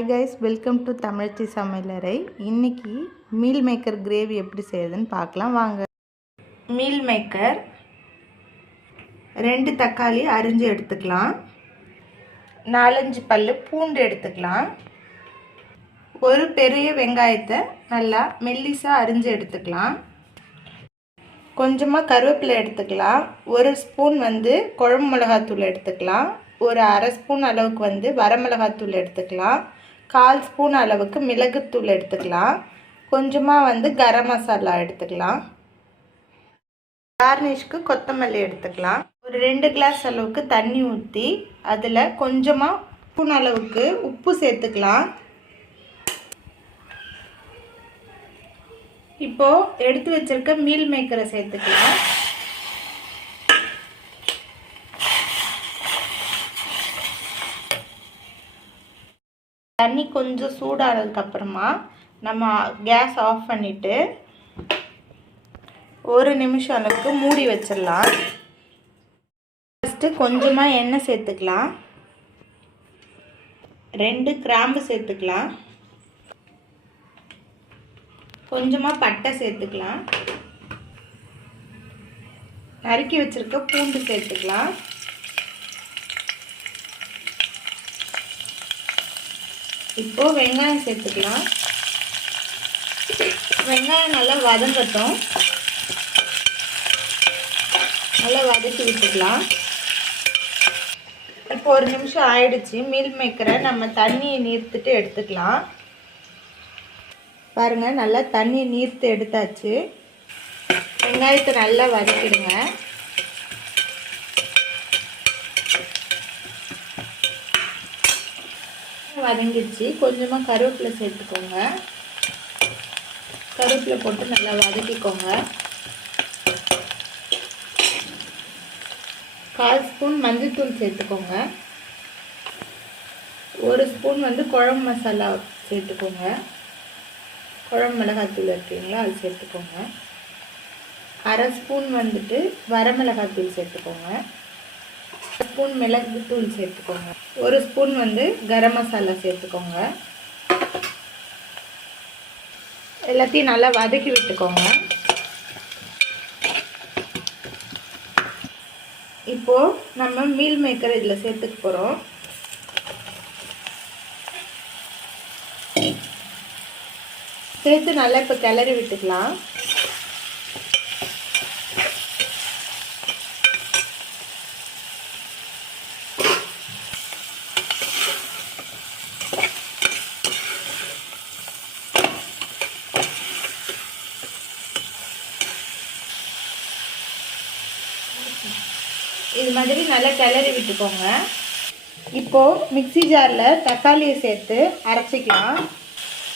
Hi guys, welcome to தமிழச்சி சமையலறை. இன்றைக்கி meal maker gravy எப்படி செய்யுதுன்னு பார்க்கலாம் வாங்க. மீல் மேக்கர் 2 தக்காளி அரிஞ்சு எடுத்துக்கலாம், 4-5 பல்லு பூண்டு எடுத்துக்கலாம், ஒரு பெரிய வெங்காயத்தை நல்லா மெல்லிசாக அரிஞ்சு எடுத்துக்கலாம், கொஞ்சமாக கருவேப்பிலை எடுத்துக்கலாம், ஒரு ஸ்பூன் குழம்பு மிளகாத்தூள் எடுத்துக்கலாம், ஒரு அரை ஸ்பூன் அளவுக்கு வரமிளகாத்தூள் எடுத்துக்கலாம், 1/4 ஸ்பூன் அளவுக்கு மிளகுத்தூள் எடுத்துக்கலாம், கொஞ்சமாக கரம் மசாலா எடுத்துக்கலாம், கார்னிஷ்க்கு கொத்தமல்லி எடுத்துக்கலாம். ஒரு 2 கிளாஸ் அளவுக்கு தண்ணி ஊற்றி அதில் கொஞ்சமாக ஸ்பூன் அளவுக்கு உப்பு சேர்த்துக்கலாம். இப்போது எடுத்து வச்சிருக்க மீல் மேக்கரை சேர்த்துக்கலாம். தண்ணி கொஞ்சம் சூடானதுக்கப்புறமா நம்ம கேஸ் ஆஃப் பண்ணிவிட்டு 1 நிமிஷம் அளவுக்கு மூடி வச்சிடலாம். ஃபஸ்ட்டு கொஞ்சமாக எண்ணெய் சேர்த்துக்கலாம், 2 கிராம்பு சேர்த்துக்கலாம், கொஞ்சமாக பட்டை சேர்த்துக்கலாம், நறுக்கி வச்சுருக்க பூண்டு சேர்த்துக்கலாம், இப்போது வெங்காயம் சேர்த்துக்கலாம். வெங்காயம் நல்லா வதங்கட்டும், நல்லா வதக்கி விட்டுக்கலாம். இப்போ 1 நிமிஷம் ஆயிடுச்சு. மீல் மேக்கரை நம்ம தண்ணியை நீர்த்துட்டு எடுத்துக்கலாம். பாருங்கள், நல்லா தண்ணியை நீர்த்து எடுத்தாச்சு. வெங்காயத்தை நல்லா வதக்கிடுங்க. வதங்கிடுச்சு. கொஞ்சமாக கருவேப்பிலை சேர்த்துக்கோங்க. கருவேப்பிலை போட்டு நல்லா வதக்கிக்கோங்க. 1/4 ஸ்பூன் மஞ்சள்தூள் சேர்த்துக்கோங்க, 1 ஸ்பூன் குழம்பு மசாலா சேர்த்துக்கோங்க, குழம்பு மிளகாத்தூள் இருக்குங்களா அது சேர்த்துக்கோங்க, அரை ஸ்பூன் வரமிளகாத்தூள் சேர்த்துக்கோங்க, 1 ஸ்பூன் மிளகுத்தூள் சேர்த்துக்கோங்க, 1 ஸ்பூன் கரம் மசாலா சேர்த்துக்கோங்க. எல்லாத்தையும் நல்லா வதக்கி விட்டுக்கோங்க. இப்போது நம்ம மீல் மேக்கர் இதில் சேர்த்துக்க போகிறோம். சேர்த்து நல்லா இப்போ கிளறி விட்டுக்கலாம். இது மாதிரி நல்லா கிளறி விட்டுக்கோங்க. இப்போது மிக்ஸி ஜாரில் தக்காளியை சேர்த்து அரைச்சிக்கலாம்.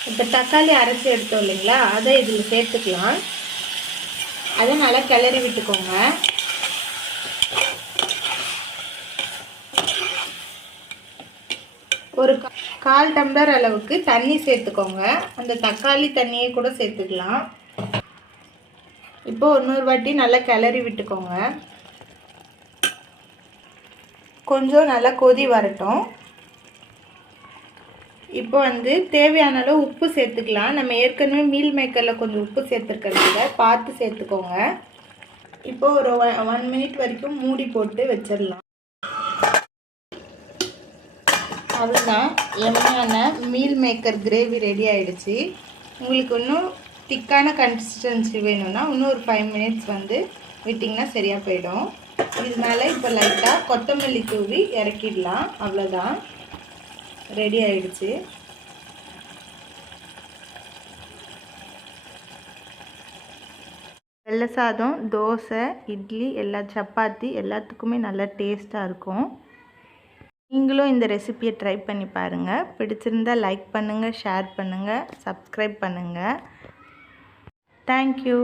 இப்போ தக்காளி அரைச்சி எடுத்தோம் இல்லைங்களா, அதை இதில் சேர்த்துக்கலாம். அதை நல்லா கிளறி விட்டுக்கோங்க. ஒரு 1/4 டம்ளர் அளவுக்கு தண்ணி சேர்த்துக்கோங்க. அந்த தக்காளி தண்ணியை கூட சேர்த்துக்கலாம். இப்போது இன்னொரு வாட்டி நல்லா கிளறி விட்டுக்கோங்க. கொஞ்சம் நல்லா கொதி வரட்டும். இப்போ தேவையான அளவு உப்பு சேர்த்துக்கலாம். நம்ம ஏற்கனவே மீல் மேக்கரில் கொஞ்சம் உப்பு சேர்த்துருக்கிறதுல பார்த்து சேர்த்துக்கோங்க. இப்போ ஒரு 1 மினிட் வரைக்கும் மூடி போட்டு வச்சிடலாம். அவ்வளோதான், எம்மையான மீல் மேக்கர் கிரேவி ரெடி ஆகிடுச்சு. உங்களுக்கு இன்னும் திக்கான கன்சிஸ்டன்சி வேணும்னா இன்னும் ஒரு 5 மினிட்ஸ் விட்டிங்கன்னா சரியாக போயிடும். இது மேலே இப்போ லைட்டாக கொத்தமல்லி தூவி இறக்கிடலாம். அவ்வளோதான், ரெடி ஆகிடுச்சு. வெள்ளை சாதம், தோசை, இட்லி, சப்பாத்தி எல்லாத்துக்குமே நல்லா டேஸ்ட்டாக இருக்கும். நீங்களும் இந்த ரெசிபியை ட்ரை பண்ணி பாருங்கள். பிடிச்சிருந்தால் லைக் பண்ணுங்கள், ஷேர் பண்ணுங்கள், சப்ஸ்கிரைப் பண்ணுங்கள். தேங்க்யூ.